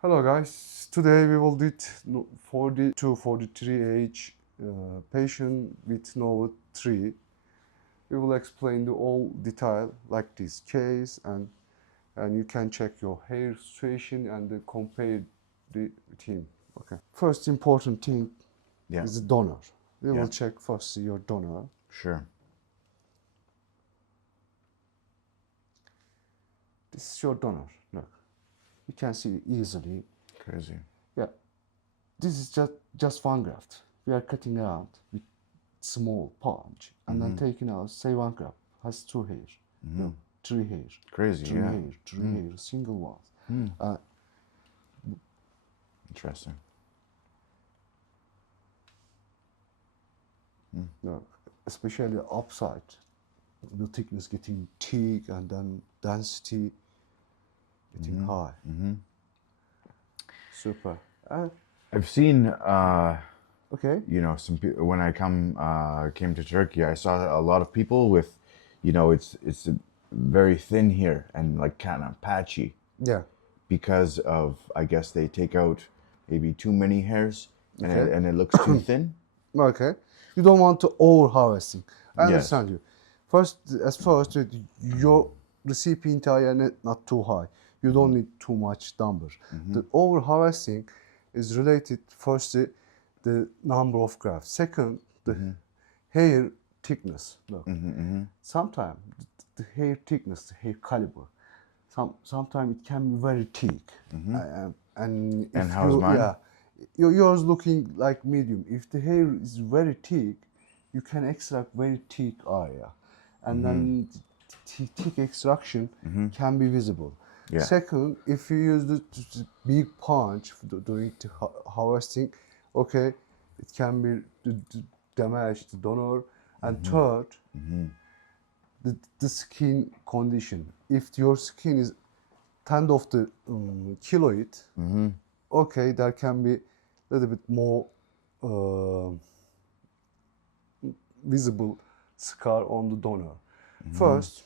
Hello guys, today we will do 40 to 43 age patient with Nova 3. We will explain the all detail like this case and you can check your hair situation and compare with him. Okay. First important thing is the donor. We will check first your donor. Sure. This is your donor. Look, you can see easily. Crazy. Yeah, this is just one graft. We are cutting out with small punch and then taking out, say one graft has two hairs, no, three hairs. Crazy, three yeah. hairs, three hairs, single ones. Interesting. No, especially upside, the thickness getting thick and then density getting high. Super. I've seen, Okay. you know, some people when I came to Turkey. I saw a lot of people with, you know, it's very thin here and like kind of patchy Yeah. because of, I guess they take out maybe too many hairs and Okay. it looks too thin. Okay. You don't want to over harvesting. I Yes. understand you. First, your recipient area not too high. You don't need too much number. The over harvesting is related firstly the number of grafts. Second, the hair thickness. Look, sometimes the hair thickness, the hair caliber, sometimes it can be very thick. And if how's mine? Yeah, yours looking like medium. If the hair is very thick, you can extract very thick area, and then thick extraction can be visible. Yeah. Second, if you use the big punch during the harvesting, okay, it can be damage the donor. And third, the skin condition. If your skin is kind of the keloid, okay, there can be a little bit more visible scar on the donor. First,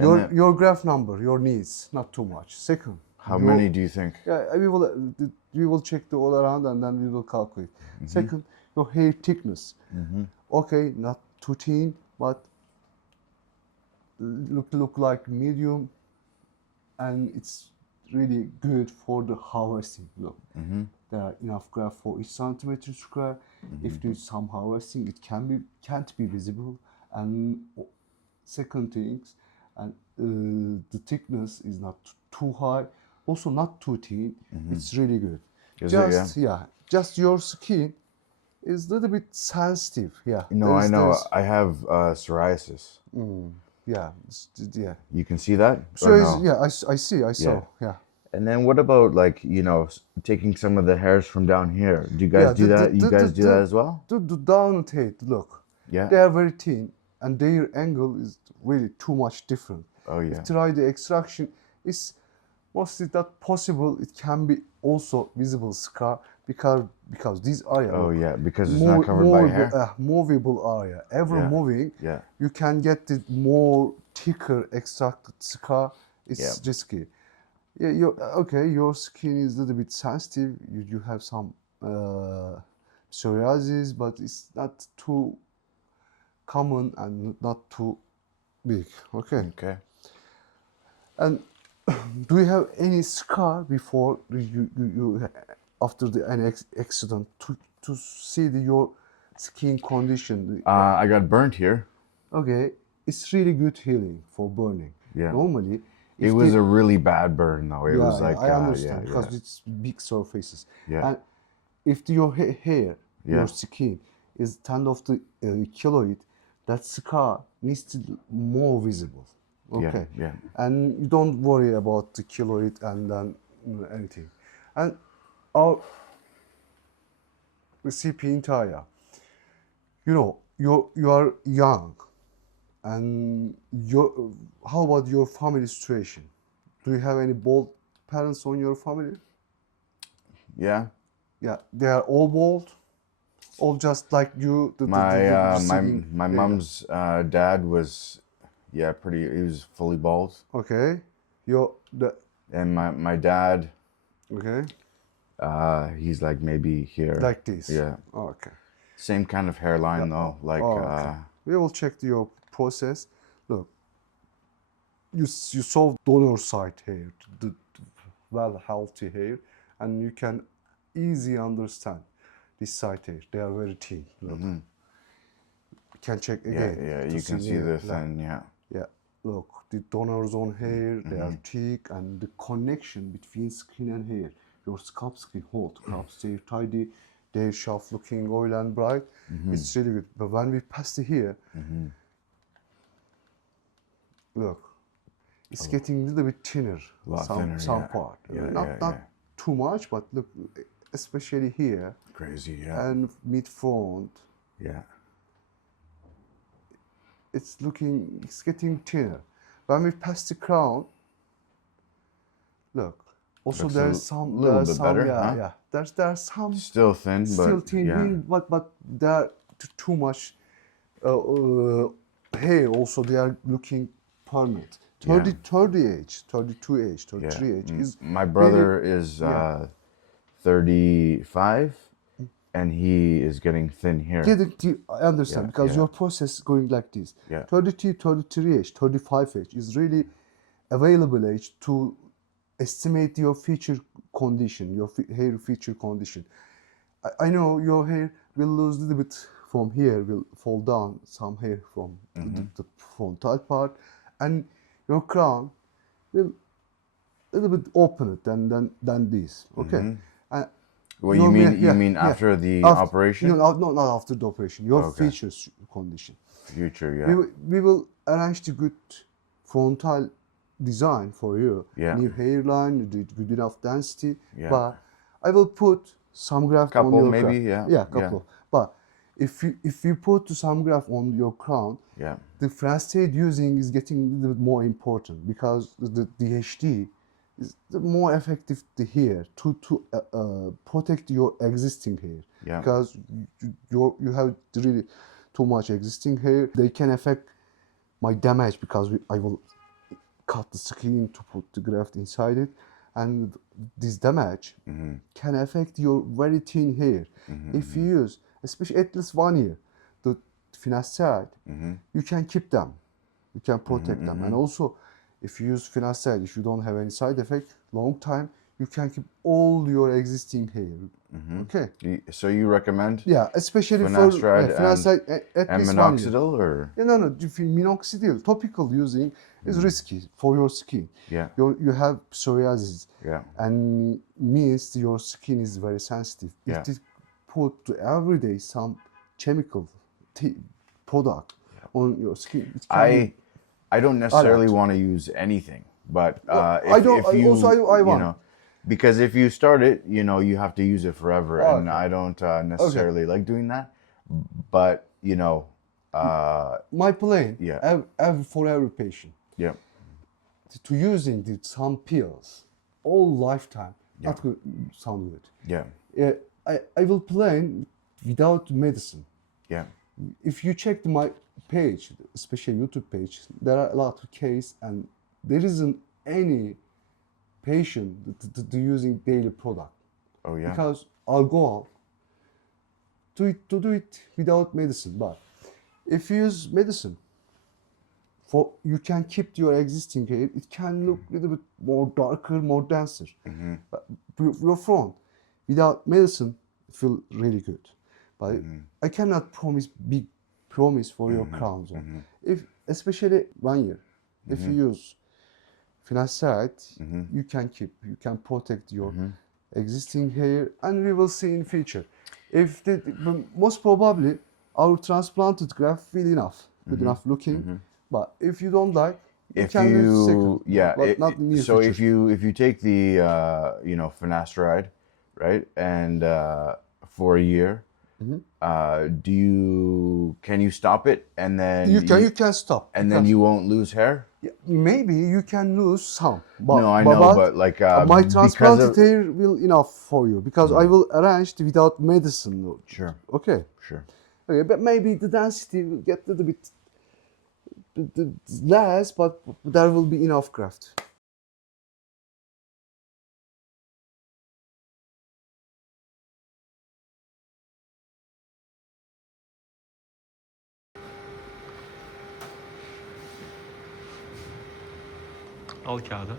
your graft number, your needs, not too much. Second, How many do you think? yeah, we will check the all around and then we will calculate. Second, your hair thickness. Okay, not too thin, but look like medium, and it's really good for the harvesting. Look, there are enough graft for each centimeter square. If there's some harvesting, it can't be visible. And second things, and the thickness is not too high, also not too thin. It's really good. Just your skin is a little bit sensitive. Yeah. No, I know. I have psoriasis. Yeah. You can see that? So Or no? yeah, I see. I saw. Yeah. And then what about like, you know, taking some of the hairs from down here? Do you guys do that? You guys do that as well? The down head, look. Yeah. They are very thin and their angle is really too much different. Oh yeah. If try the extraction, it's mostly not possible. It can be also visible scar because this area. Oh look, yeah, because it's not covered by hair. Movable area. Yeah. Moving, Yeah. you can get the more thicker extracted scar. It's Yeah. risky. Yeah, your skin is a little bit sensitive. You have some psoriasis, but it's not too common and not too big. Okay. Okay. And do you have any scar before you after an accident to see your skin condition? I got burnt here. Okay, it's really good healing for burning. Yeah. Normally, It was a really bad burn though. It was like I understand because yeah. it's big surfaces. Yeah. And if your hair, Yeah. your skin is kind of the keloid, that scar needs to be more visible. Okay. Yeah. And you don't worry about the keloid and then anything. And our recipient area, you know, you are young, and how about your family situation? Do you have any bald parents on your family? Yeah. Yeah, they are all bald, all just like you. My mom's dad was, he was fully bald. Okay, And my dad, Okay. he's like maybe here. Like this. Yeah. Okay. Same kind of hairline though. Like Okay. We will check your process. Look, you saw donor side hair, the well healthy hair, and you can easily understand this side hair. They are very thin. Look. You can check again. yeah, to you can see near- the thin, yeah. Yeah, look, the donors on hair, they are thick, and the connection between skin and hair. Your scalp skin hold, scalp stay tidy, their shaft looking oil and bright. It's really good. But when we pass the hair, look, it's getting a little bit thinner. A lot some thinner, some yeah. part. Yeah, not yeah, not yeah. too much, but look, especially here Crazy, yeah. and mid front. Yeah. It's getting thinner. When we pass the crown, look. Also, Looks there's some, little bit better, yeah, huh? yeah. There's some Still thin, still but thin yeah. here, but there too much hair. Also, they are looking permanent. 30 age, 32 age, 33 age is My brother is yeah. 35 and he is getting thin here. I understand, Yeah, because yeah. your process is going like this. Yeah. 32, 33 age, 35 age is really available age to estimate your future condition, your hair feature condition. I know your hair will lose a little bit from here, will fall down some hair from the frontal part, and your crown will a little bit open it than this. Okay. And Well, your you mean after the after, operation? no, not after the operation. Your Okay. features condition. Future, yeah. We will arrange the good frontal design for you. Yeah. New hairline, good enough density. Yeah. But I will put some graft on Couple your maybe, crown. yeah. Yeah, couple. But if you put some graft on your crown, Yeah. the finasteride using is getting a little bit more important, because the DHD is the more effective here to protect your existing hair. Yeah. Because you have really too much existing hair. They can affect my damage, because I will cut the skin to put the graft inside it, and this damage can affect your very thin hair. If you use, especially at least 1 year, the finasteride, you can keep them, you can protect them, and also if you use finasteride, if you don't have any side effect, long time, you can keep all your existing hair. Okay. So you recommend Yeah, especially finasteride for finasteride at and least 1 year. minoxidil or? No. Minoxidil, topical using is risky for your skin. Yeah. You have psoriasis. Yeah. And means your skin is very sensitive. Yeah. If you put every day some chemical product on your skin, it can I don't necessarily Alert. want to use anything, but I don't. if you, I you want. know, because if you start it, you know, you have to use it forever, and Okay. I don't necessarily like doing that. But you know, My plan, Yeah. for every patient, yeah, to using some pills all lifetime, not good, sound good. yeah, I will plan without medicine. yeah, If you check my page, especially YouTube page, there are a lot of cases, and there isn't any patient using daily product. oh yeah, Because I'll go on to do it without medicine. But if you use medicine, you can keep your existing hair. It can look a little bit more darker, more denser. But your front, without medicine, feel really good. But I cannot promise big promise for your crown zone. If especially 1 year, if you use finasteride, you can protect your existing hair, and we will see in future. If most probably our transplanted graft will good enough looking. But if you don't like, you if can use second. yeah, But not in near so future. if you take the you know, finasteride, right, and for a year, can you stop it and then You can stop. and then you won't lose hair? Yeah, maybe you can lose some. But, No, I know, but like my because transplanted of hair will enough for you, because I will arrange it without medicine. sure, Okay. sure. Okay, but maybe the density will get a little bit less, but there will be enough graft. Al kağıdı.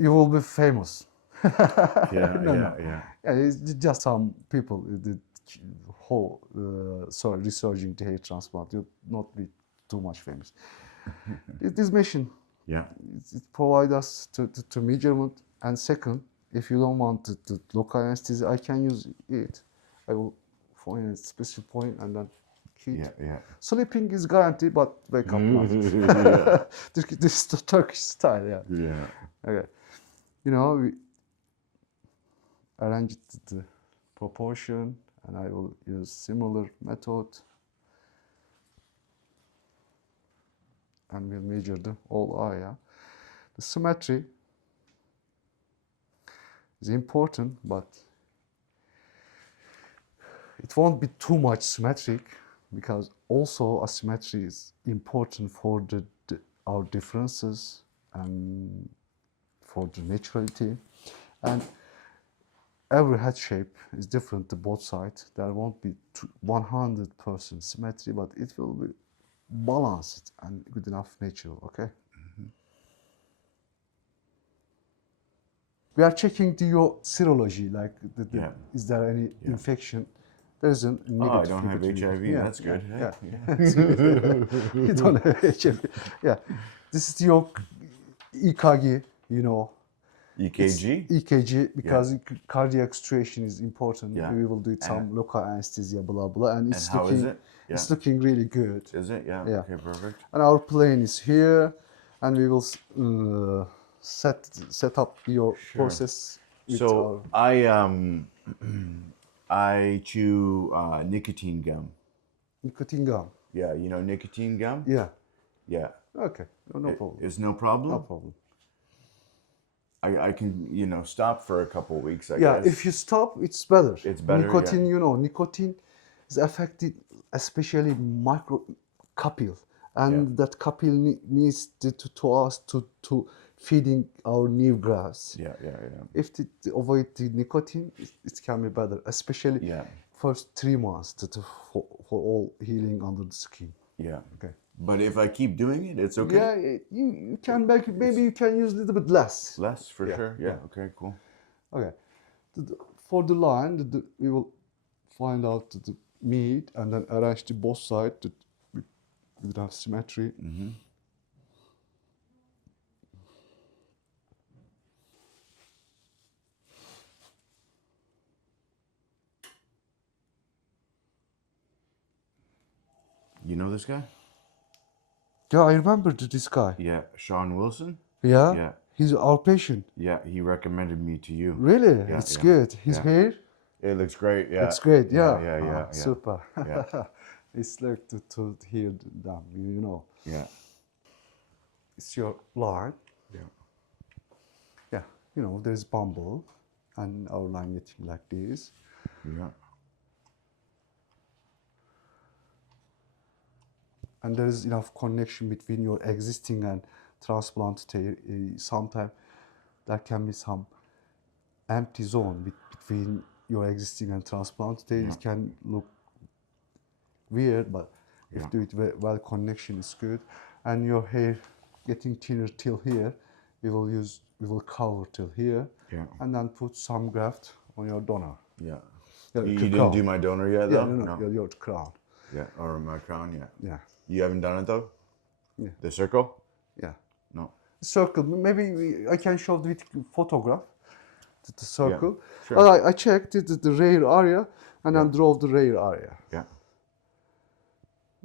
You will be famous. Yeah, No, yeah, no. yeah. Yeah, it's just some people that whole researching the hair transplant. You'll not be too much famous. This machine, Yeah. it provides us to measurement. And second, if you don't want the local anesthesia, I can use it. I will find a specific point and then keep. Yeah, yeah. Sleeping is guaranteed, but wake up not. Yeah. This is the Turkish style, yeah. Yeah. Okay. You know, we arrange the proportion, and I will use similar method, and we'll measure the whole area. The symmetry is important, but it won't be too much symmetric, because also asymmetry is important for our differences and for the naturality. And every head shape is different to both sides. There won't be 100% symmetry, but it will be balanced and good enough natural, okay? We are checking your serology, like Yeah. is there any infection? There is a negative. Oh, I don't have negative. HIV. Yeah, That's good. Yeah, That's good. You don't have HIV. Yeah, this is your EKG, you know. It's EKG? EKG, because cardiac situation is important. Yeah. We will do it some local anesthesia, blah blah, and it's And how looking is it? Yeah. it's looking really good. Is it? Yeah. Yeah. Okay, perfect. And our plane is here, and we will set up your process with So I chew nicotine gum. nicotine gum. Yeah, you know nicotine gum? Yeah. Yeah. Okay. No problem. It's no problem? No problem. I can, stop for a couple weeks, I Yeah, guess. if you stop, it's better. It's better, Nicotine, nicotine is affected, especially microcapille, and that capille needs to us to feeding our new grafts. Yeah. If to avoid the nicotine, it can be better, especially first 3 months for all healing under the skin. Yeah. Okay. But if I keep doing it, it's okay? Yeah, you can make, maybe you can use a little bit less. Less, for sure? Yeah, okay, cool. Okay. For the line, we will find out the meat and then arrange the both sides to with have symmetry. You know this guy? Yeah, I remember this guy. Yeah, Sean Wilson? Yeah? Yeah. He's our patient. Yeah, he recommended me to you. Really? Yeah, It's yeah. good. His hair? It looks great, yeah. It's great, yeah. Yeah. Super. Yeah. It's like to hear them, you know. Yeah. It's your line. Yeah. Yeah, there's bumble, and our line getting like this. Yeah. And there is enough connection between your existing and transplant hair. Sometimes there can be some empty zone between your existing and transplant hair. It can look weird, but if do it well, connection is good. And your hair getting thinner till here, we will cover till here, and then put some graft on your donor. Yeah. Your You crown. didn't do my donor yet, Yeah, though? no. Your crown. Yeah, or my crown, yeah. Yeah. You haven't done it, though? Yeah. The circle? Yeah. No. Circle. Maybe I can show with photograph the circle. Yeah, sure. But I checked the rear area and then drove the rear area. Yeah.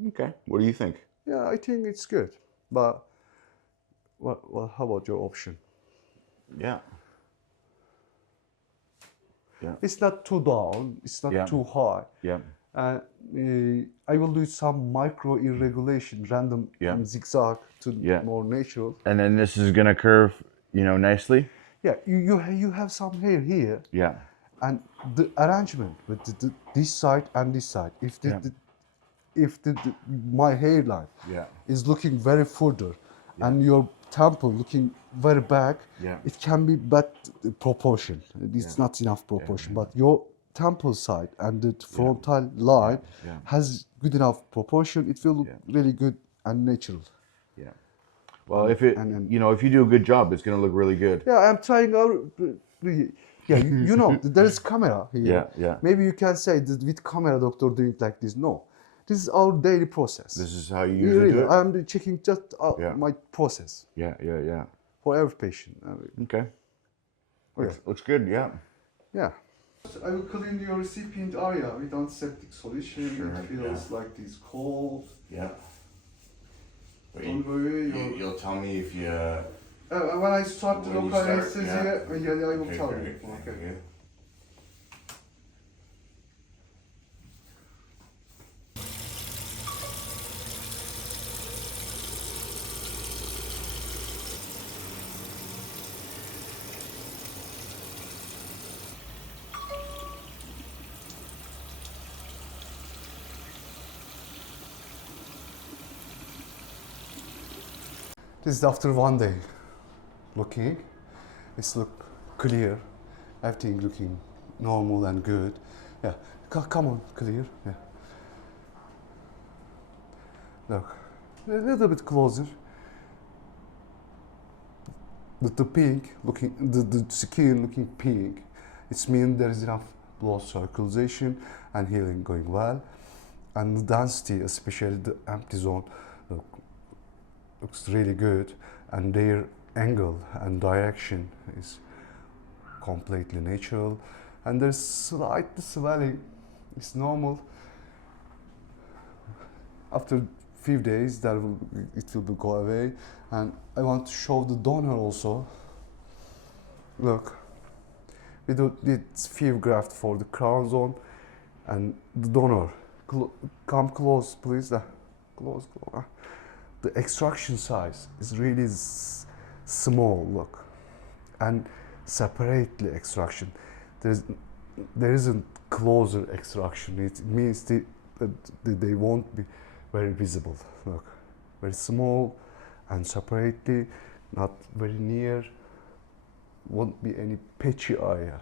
Okay. What do you think? Yeah, I think it's good. But well, how about your option? Yeah. Yeah. It's not too down. It's not too high. Yeah. I will do some micro irregulation, random and zigzag to more natural. And then this is gonna curve, nicely? Yeah, you have some hair here. Yeah. And the arrangement with this side and this side. If my hairline is looking very further and your temple looking very back, it can be bad proportion. It's not enough proportion. But your temple side and the frontal line yeah. has good enough proportion, it will look really good and natural. Yeah. Well, if it, And you know, if you do a good job, it's gonna look really good. yeah, I'm trying out. Yeah, you know, there is camera here. Yeah, yeah. Maybe you can say that with camera doctor doing like this. No, this is our daily process. This is how you usually do it. I'm checking just Yeah. my process Yeah, yeah, yeah. for every patient. Okay. Looks good. Yeah. Yeah. I will clean your recipient area with antiseptic solution. Sure, It feels like this cold. Yeah. But Don't worry. you'll tell me if you. When I start the When you local start, anesthesia, I will tell you. great. Okay. This is after 1 day. Looking, it's look clear, everything looking normal and good. Yeah, come on, clear. Yeah. Look, a little bit closer. The pink looking, the skin looking pink. It means there is enough blood circulation and healing going well. And the density, especially the empty zone, looks really good. And their angle and direction is completely natural. And there's slight swelling. It's normal. After few days, it will go away. And I want to show the donor also. Look, we did few grafts for the crown zone and the donor. Come close, please. Close. The extraction size is really small. Look, and separately extraction. There isn't closer extraction. It means they won't be very visible. Look, very small and separately, not very near. Won't be any patchy area.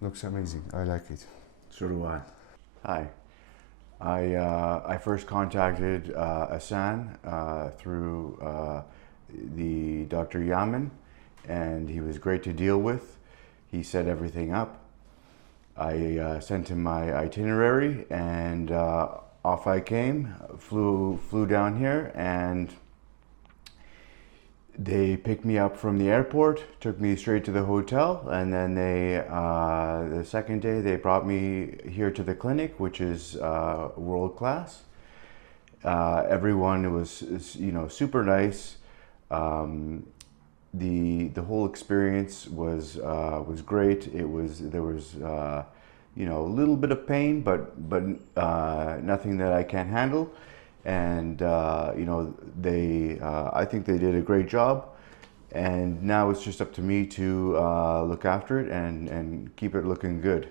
Looks amazing. I like it. So do I. Hi. I first contacted Asan through the Dr. Yaman, and he was great to deal with. He set everything up. I sent him my itinerary, and off I came. Flew down here, and they picked me up from the airport, took me straight to the hotel, and then the second day they brought me here to the clinic, which is world class. Everyone was, super nice. The whole experience was great. There was a little bit of pain, but nothing that I can't handle. And I think they did a great job, and now it's just up to me to look after it and keep it looking good.